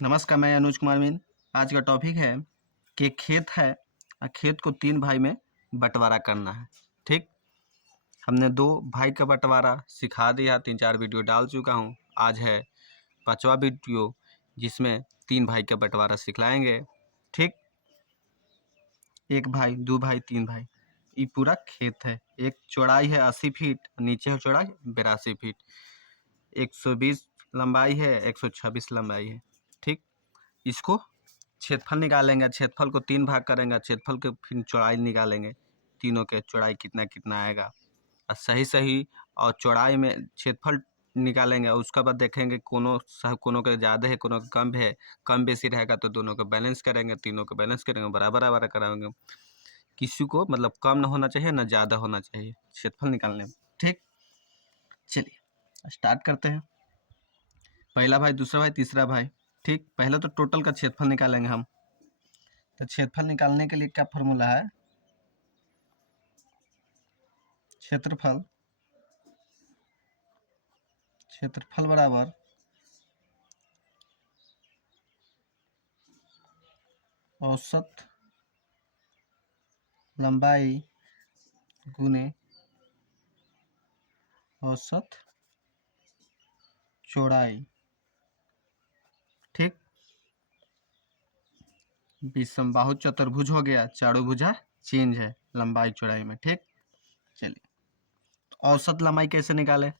नमस्कार, मैं अनुज कुमार मीन। आज का टॉपिक है कि खेत है और खेत को 3 भाई में बँटवारा करना है। ठीक? हमने 2 भाई का बँटवारा सिखा दिया, 3-4 वीडियो डाल चुका हूँ। आज है 5वां वीडियो जिसमें 3 भाई का बँटवारा सिखलाएँगे। ठीक? 1 भाई, 2 भाई, 3 भाई। ये पूरा खेत है। एक चौड़ाई है 80 फीट, नीचे है चौड़ाई 82 फीट। 120 लंबाई है, 126 लंबाई है। ठीक? इसको क्षेत्रफल निकालेंगे। क्षेत्रफल को 3 भाग करेंगे। क्षेत्रफल के फिर चौड़ाई निकालेंगे। तीनों के चौड़ाई कितना आएगा और सही और चौड़ाई में क्षेत्रफल निकालेंगे और उसके बाद देखेंगे कोनो के ज़्यादा है, कोनो का कम है। कम बेसी रहेगा तो दोनों को बैलेंस करेंगे, तीनों को बैलेंस करेंगे, बराबर कराएंगे। किसी को मतलब कम ना होना चाहिए ना ज़्यादा होना चाहिए क्षेत्रफल निकालने में। ठीक, चलिए स्टार्ट करते हैं। पहला भाई, दूसरा भाई, तीसरा भाई। ठीक, पहले तो टोटल का क्षेत्रफल निकालेंगे हम। तो क्षेत्रफल निकालने के लिए क्या फॉर्मूला है? क्षेत्रफल बराबर औसत लंबाई गुने औसत चौड़ाई। ठीक, विषमबाहु चतुर्भुज हो गया, चारों भुजा चेंज है लंबाई चौड़ाई में। ठीक, चलिए औसत लंबाई कैसे निकाले?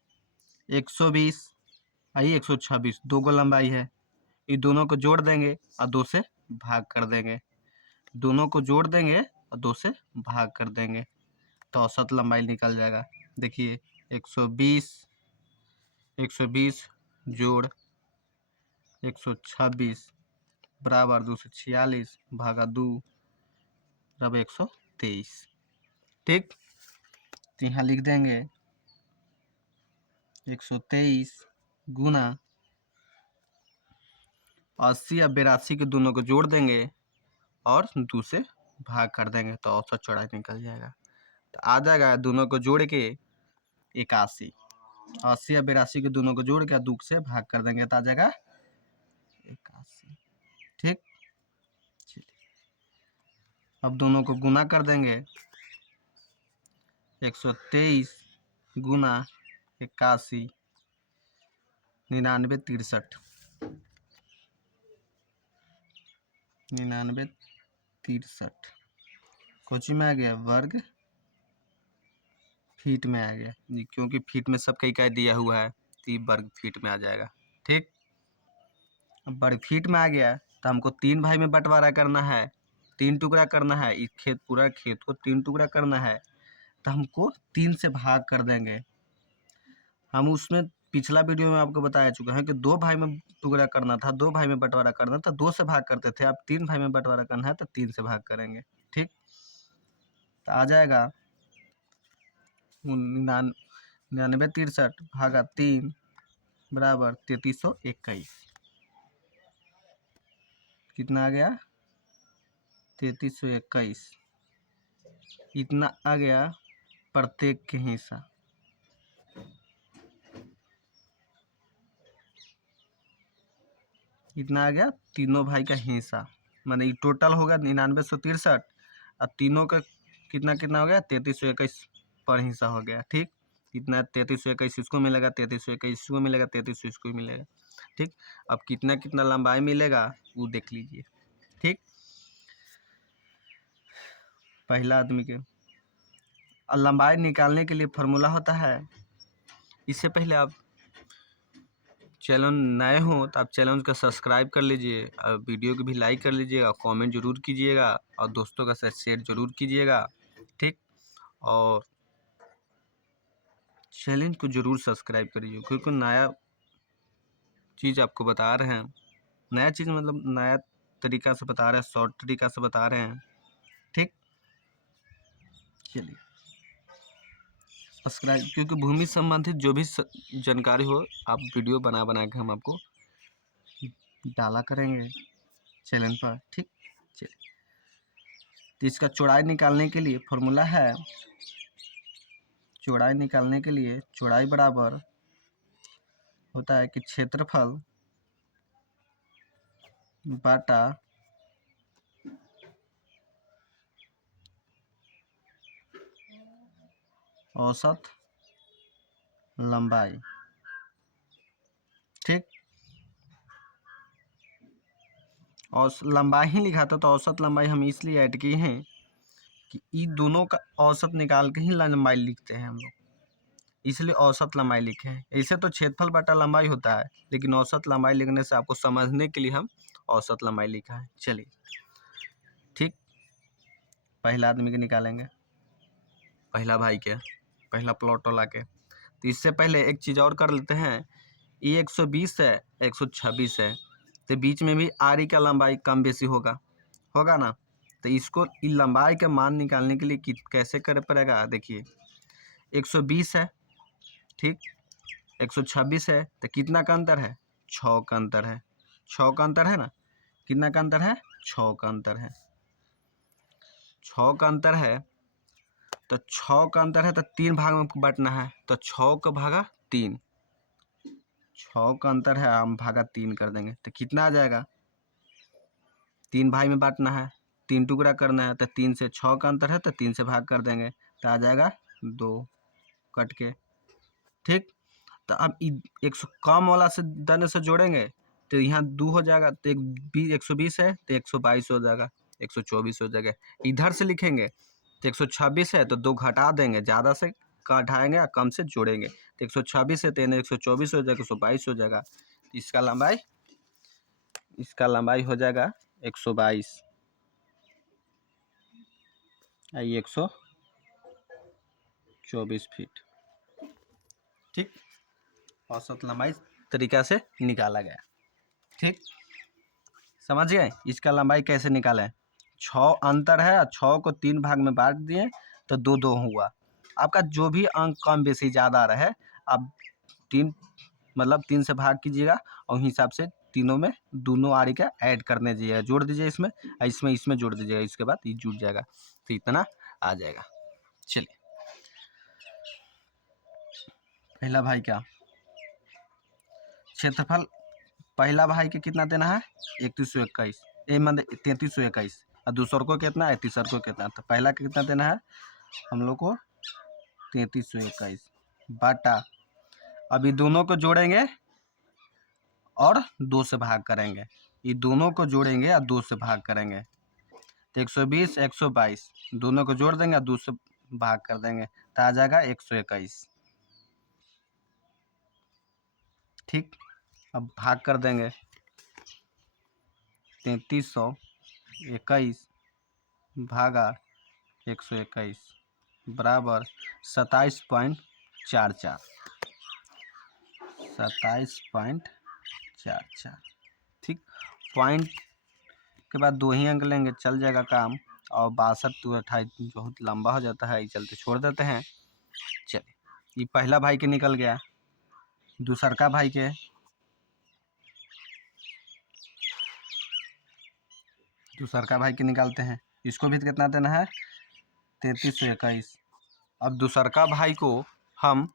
120 आई 126, दो गो लंबाई है। ये दोनों को जोड़ देंगे और 2 से भाग कर देंगे। दोनों को जोड़ देंगे और 2 से भाग कर देंगे तो औसत लंबाई निकल जाएगा। देखिए 120 जोड़ 126 बराबर 246 भागा 2 बराबर 123। ठीक, तो यहाँ लिख देंगे 123 गुना 80 या 82 के दोनों को जोड़ देंगे और 2 से भाग कर देंगे तो औसत चौड़ाई निकल जाएगा। तो आ जाएगा दोनों को जोड़ के 81। 80 या 82 के दोनों को जोड़ के 2 से भाग कर देंगे तो आ जाएगा 81। ठीक, अब दोनों को गुना कर देंगे। 123 गुना 81 99 63 99 63 कोची में आ गया वर्ग फीट में आ गया जी, क्योंकि फीट में सब कई का दिया हुआ है तो ये वर्ग फीट में आ जाएगा। ठीक, अब वर्ग फीट में आ गया तो हमको 3 भाई में बंटवारा करना है, 3 टुकड़ा करना है। इस पूरा खेत को 3 टुकड़ा करना है तो हमको 3 से भाग कर देंगे। हम उसमें पिछला वीडियो में आपको बताया चुके हैं कि 2 भाई में टुकड़ा करना था, 2 भाई में बंटवारा करना था, 2 से भाग करते थे। अब 3 भाई में बंटवारा करना है तो 3 से भाग करेंगे। ठीक, तो आ जाएगा 99 63 भागा 3 बराबर 3321। कितना आ गया? 3321। इतना आ गया प्रत्येक के हिस्सा। इतना आ गया तीनों भाई का हिस्सा, माने टोटल होगा 9963 और तीनों का कितना कितना हो गया 3321 पर हिस्सा हो गया। ठीक, इतना 3321 इसको मिलेगा, 3321 इसको मिलेगा, 3300 इसको मिलेगा। ठीक, अब कितना कितना लंबाई मिलेगा वो देख लीजिए। ठीक, पहला आदमी के लंबाई निकालने के लिए फॉर्मूला होता है। इससे पहले आप चैनल नए हो तो आप चैनल को सब्सक्राइब कर लीजिए और वीडियो को भी लाइक कर लीजिएगा, कमेंट जरूर कीजिएगा और दोस्तों का साथ शेयर जरूर कीजिएगा। ठीक, और चैनल को जरूर सब्सक्राइब करिए क्योंकि नया चीज़ आपको बता रहे हैं। नया चीज़ मतलब नया तरीका से बता रहे हैं, शॉर्ट तरीका से बता रहे हैं। ठीक, चलिए सब्सक्राइब, क्योंकि भूमि संबंधित जो भी जानकारी हो आप वीडियो बना के हम आपको डाला करेंगे चैनल पर। ठीक, चलिए तो इसका चौड़ाई निकालने के लिए फॉर्मूला है, चौड़ाई निकालने के लिए चौड़ाई बराबर होता है कि क्षेत्रफल बटा औसत लंबाई। ठीक, और लंबाई ही लिखा था तो औसत लंबाई हम इसलिए ऐड किए हैं कि इन दोनों का औसत निकाल के ही लंबाई लिखते हैं हम लोग, इसलिए औसत लंबाई लिखे हैं। ऐसे तो क्षेत्रफल बटा लंबाई होता है, लेकिन औसत लंबाई लिखने से आपको समझने के लिए हम औसत लंबाई लिखा है। चलिए ठीक, पहला आदमी के निकालेंगे, पहला भाई के, पहला प्लॉट वाला के। तो इससे पहले एक चीज़ और कर लेते हैं, ये 120 है, 126 है, तो बीच में भी आर ई का लंबाई कम बेसी होगा ना। तो इसको इस लंबाई का मान निकालने के लिए कैसे कर पड़ेगा, देखिए 120 है, ठीक, 126 है, तो कितना का अंतर है, 6 का अंतर है, 6 का अंतर है ना, कितना का अंतर है, 6 का अंतर है, 6 का अंतर है। तो 6 का अंतर है तो 3 भाग में बांटना है, तो 6 का भागा 3, 6 का अंतर है, हम भागा 3 कर देंगे तो कितना आ जाएगा, 3 भाई में बांटना है, 3 टुकड़ा करना है, तो 3 से 6 का अंतर है तो 3 से भाग कर देंगे तो आ जाएगा 2 कट के। ठीक, तो अब 100 कम वाला से देने से जोड़ेंगे तो यहाँ 2 हो जाएगा, तो 120 है तो 122 हो जाएगा, 124 हो जाएगा। इधर से लिखेंगे तो 126 है तो 2 घटा देंगे, ज़्यादा से घटाएंगे या कम से जोड़ेंगे, तो 126 है तो 124 हो जाएगा, 122 हो जाएगा। तो इसका लंबाई हो जाएगा 122, ये 124 फीट। ठीक, औसत लंबाई तरीका से निकाला गया। ठीक, समझ गए इसका लंबाई कैसे निकालें। 6 अंतर है और 6 को 3 भाग में बांट दिए तो 2 हुआ। आपका जो भी अंक कम बेसी ज़्यादा रहे आप 3 से भाग कीजिएगा और हिसाब से तीनों में दोनों आरी का ऐड करने दीजिएगा, जोड़ दीजिए इसमें इसमें जोड़ दीजिएगा, इसके बाद ये जुड़ जाएगा तो इतना आ जाएगा। चलिए पहला भाई का क्षेत्रफल, पहला भाई के कितना देना है 3121, मतलब 3321, और दूसर को कितना है, तीसर को कितना, तो पहला का कितना देना है हम लोग को 3321 बटा, अभी दोनों को जोड़ेंगे और 2 से भाग करेंगे, ये दोनों को जोड़ेंगे और 2 से भाग करेंगे तो 120 122 दोनों को जोड़ देंगे और 2 से भाग कर देंगे तो आ जाएगा 121। ठीक, अब भाग कर देंगे 3321 भागा 121 बराबर 27.44, 27.44। ठीक, पॉइंट के बाद 2 ही अंक लेंगे चल जाएगा काम, और 62 to 28 बहुत लंबा हो जाता है, ये चलते छोड़ देते हैं। चलिए ये पहला भाई के निकल गया, दूसरका भाई के, निकालते हैं, इसको भी कितना देना है 3321। अब दूसरका भाई को हम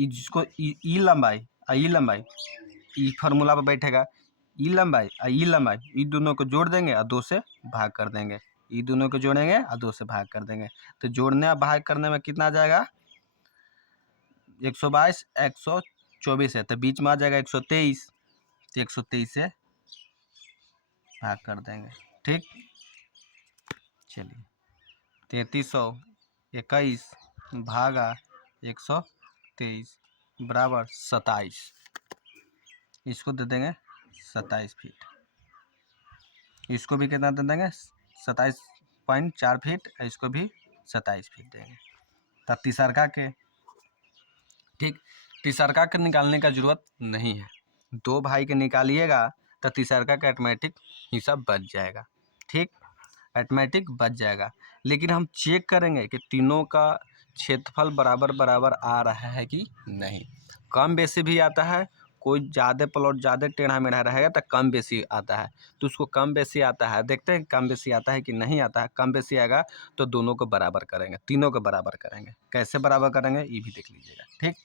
जिसको ई लंबाई ई फार्मूला पर बैठेगा, ई लंबाई ई दोनों को जोड़ देंगे और 2 से भाग कर देंगे, ई दोनों को जोड़ेंगे और 2 से भाग कर देंगे तो जोड़ने और भाग करने में कितना आ जाएगा 122 124 है तो बीच में आ जाएगा 123, तो 123 से भाग कर देंगे। ठीक, चलिए 3321 भागा 123 बराबर 27, इसको दे देंगे 27 फीट, इसको भी कितना दे देंगे 27.4 फीट, इसको भी 27 फीट देंगे। तब तीसरका के, ठीक, तीसरका के निकालने का जरूरत नहीं है, 2 भाई के निकालिएगा तो तीसरका का ऑटोमेटिक हिसाब बच जाएगा। ठीक, ऑटोमेटिक बच जाएगा, लेकिन हम चेक करेंगे कि तीनों का क्षेत्रफल बराबर बराबर आ रहा है कि नहीं। कम बेसी भी आता है, कोई ज़्यादा प्लॉट ज़्यादा टेढ़ा मेढ़ा रहेगा तो कम बेसी आता है, तो उसको कम बेसी आता है, देखते हैं कम बेसी आता है कि नहीं आता है। कम बेसी आएगा तो दोनों को बराबर करेंगे, तीनों को बराबर करेंगे, कैसे बराबर करेंगे ये भी देख लीजिएगा। ठीक,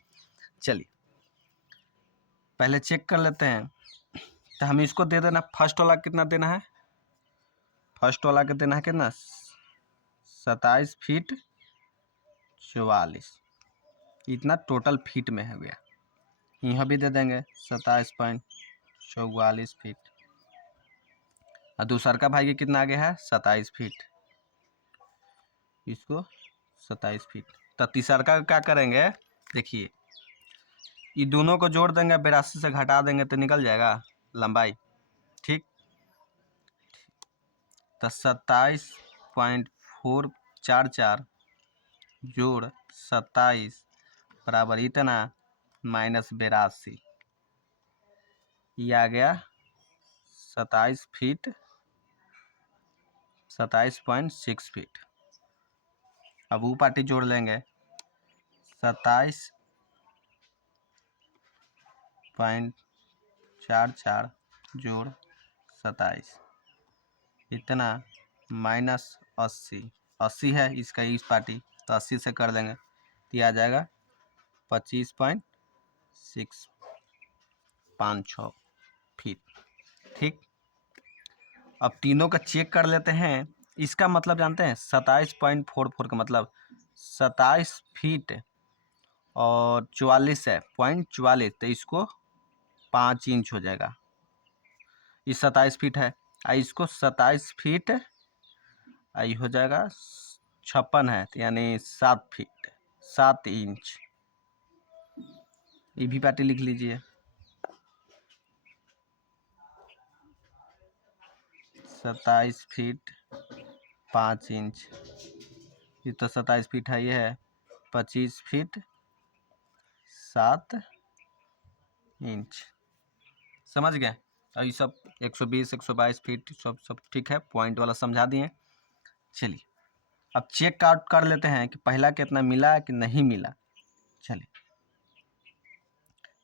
चलिए पहले चेक कर लेते हैं तो हम इसको दे देना, फर्स्ट वाला कितना देना है, फर्स्ट वाला का देना है कितना 27 फीट 44, इतना टोटल फीट में है गया। यहाँ भी दे देंगे 27.44 फीट, और दूसर का भाई के कितना आ गया है 27 फीट, इसको 27 फीट। तो तीसर का क्या करेंगे, देखिए ये दोनों को जोड़ देंगे, 82 से घटा देंगे तो निकल जाएगा लंबाई, ठीक। तो 27.444 जोड़ 27 बराबर इतना माइनस 82, ये आ गया 27 फीट 27.6 फीट। अब वो पार्टी जोड़ लेंगे 27.44 जोड़ 27 इतना माइनस 80 है इसका, इस पार्टी तो 80 से कर देंगे तो आ जाएगा 25.656 फीट, ठीक। अब तीनों का चेक कर लेते हैं, इसका मतलब जानते हैं 27.44 का मतलब 27 फीट और 44 है 0.44, तो इसको 5 इंच हो जाएगा, इस 27 फीट है, इसको 27 फीट आई हो जाएगा 56 है, तो यानी 7 फीट 7 इंच, ये भी पार्टी लिख लीजिए 27 फीट 5 इंच, ये तो 27 फीट है, ये है 25 फीट 7 इंच, समझ गए। ये सब 120 122 फीट सब ठीक है, पॉइंट वाला समझा दिए। चलिए अब चेक आउट कर लेते हैं कि पहला कितना मिला कि नहीं मिला। चलिए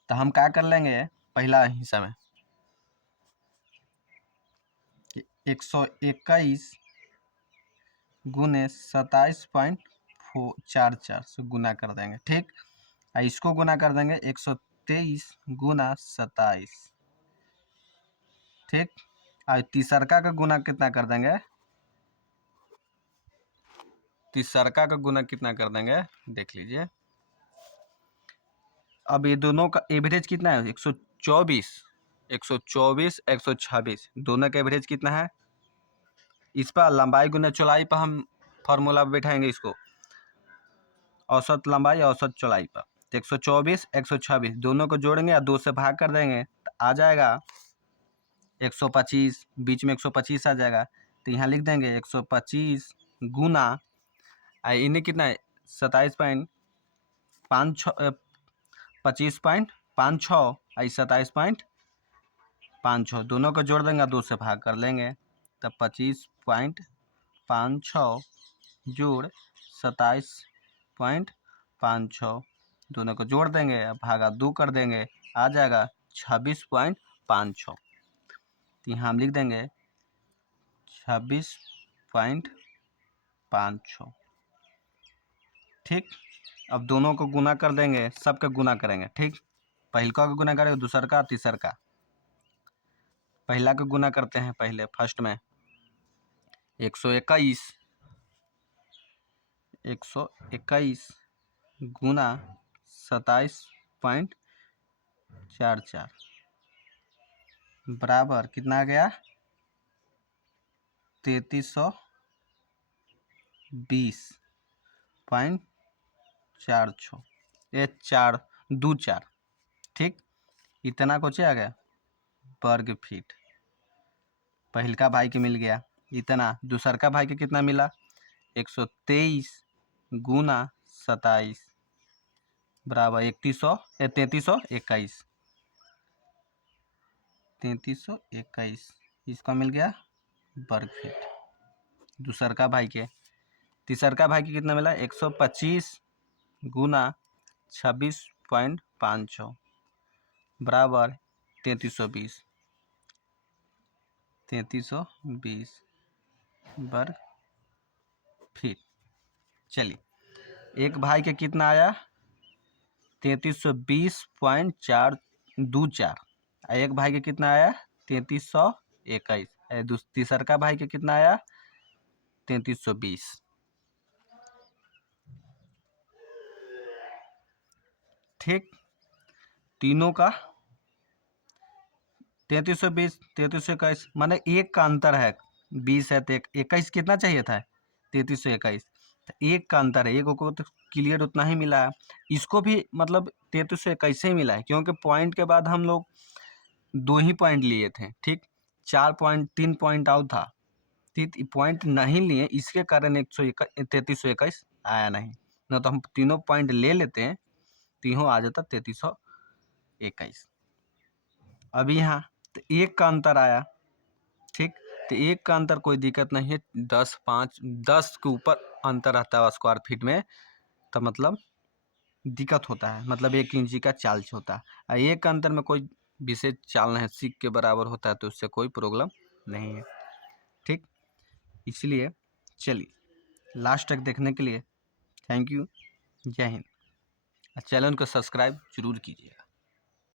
तो हम क्या कर लेंगे, पहला हिस्सा में 121 गुने 27.44 से गुना कर देंगे, ठीक। इसको गुना कर देंगे 123 गुना 27, ठीक। और तीसरका का गुना कितना कर देंगे, तीसरका का गुना कितना कर देंगे देख लीजिए। अब ये दोनों का एवरेज कितना है 124 126 दोनों का एवरेज कितना है, इस पर लंबाई गुना चौड़ाई पर हम फॉर्मूला बैठाएंगे इसको, औसत लंबाई औसत चौड़ाई पर। तो 124 126 दोनों को जोड़ेंगे और 2 से भाग कर देंगे तो आ जाएगा 125, बीच में 125 आ जाएगा, तो यहाँ लिख देंगे 125 गुना इन्हें कितना है 27.56 25.56 27.56 दोनों को जोड़ देंगे 2 से भाग कर लेंगे, तब 25.56 जोड़ 27.56 दोनों को जोड़ देंगे, भागा 2 कर देंगे, आ जाएगा 26.56, तो यहाँ हम लिख देंगे 26.56, ठीक। अब दोनों को गुना कर देंगे, सबका गुना करेंगे, ठीक। पहलका का गुना करेंगे, दूसर का तीसर का। पहला का गुना करते हैं पहले फर्स्ट में 121 गुना 27.44 बराबर कितना आ गया 3320.46 ये 4 2 4, ठीक। इतना कुछ आ गया वर्ग फीट, पहलका भाई के मिल गया इतना, दूसर का भाई के कितना मिला 123 गुना 27 बराबर 3321 इसका मिल गया वर्ग फीट दूसर का भाई के। तीसर का भाई के कितना मिला 125 गुना 26.56 बराबर 3320 वर्ग फीट। चलिए एक भाई के कितना आया 3320.424, एक भाई के कितना आया 3321। तीसरका भाई के कितना आया 3320। ठीक, तीनों का 3320 3321, माने एक का अंतर है। 20 है तो 21 कितना चाहिए था 3321, तो एक का अंतर है, एक को तो क्लियर उतना ही मिला है। इसको भी मतलब 3321 ही मिला है, क्योंकि पॉइंट के बाद हम लोग 2 ही पॉइंट लिए थे। ठीक, 4 पॉइंट 3 पॉइंट आउट था, 3 पॉइंट नहीं लिए, इसके कारण 3321 आया नहीं। न तो हम तीनों पॉइंट ले लेते हैं, तीनों आ जाता 3321। अभी यहाँ तो एक का अंतर आया। ठीक, तो एक का अंतर कोई दिक्कत नहीं है, 10 के ऊपर अंतर रहता है स्क्वायर फीट में, तो मतलब दिक्कत होता है, मतलब 1 इंची का चार्ज होता है। एक का अंतर में कोई विशेष चाल नहीं, सीख के बराबर होता है, तो उससे कोई प्रॉब्लम नहीं है। ठीक, इसलिए चलिए लास्ट तक देखने के लिए थैंक यू, जय हिंद। चैनल को सब्सक्राइब जरूर कीजिए।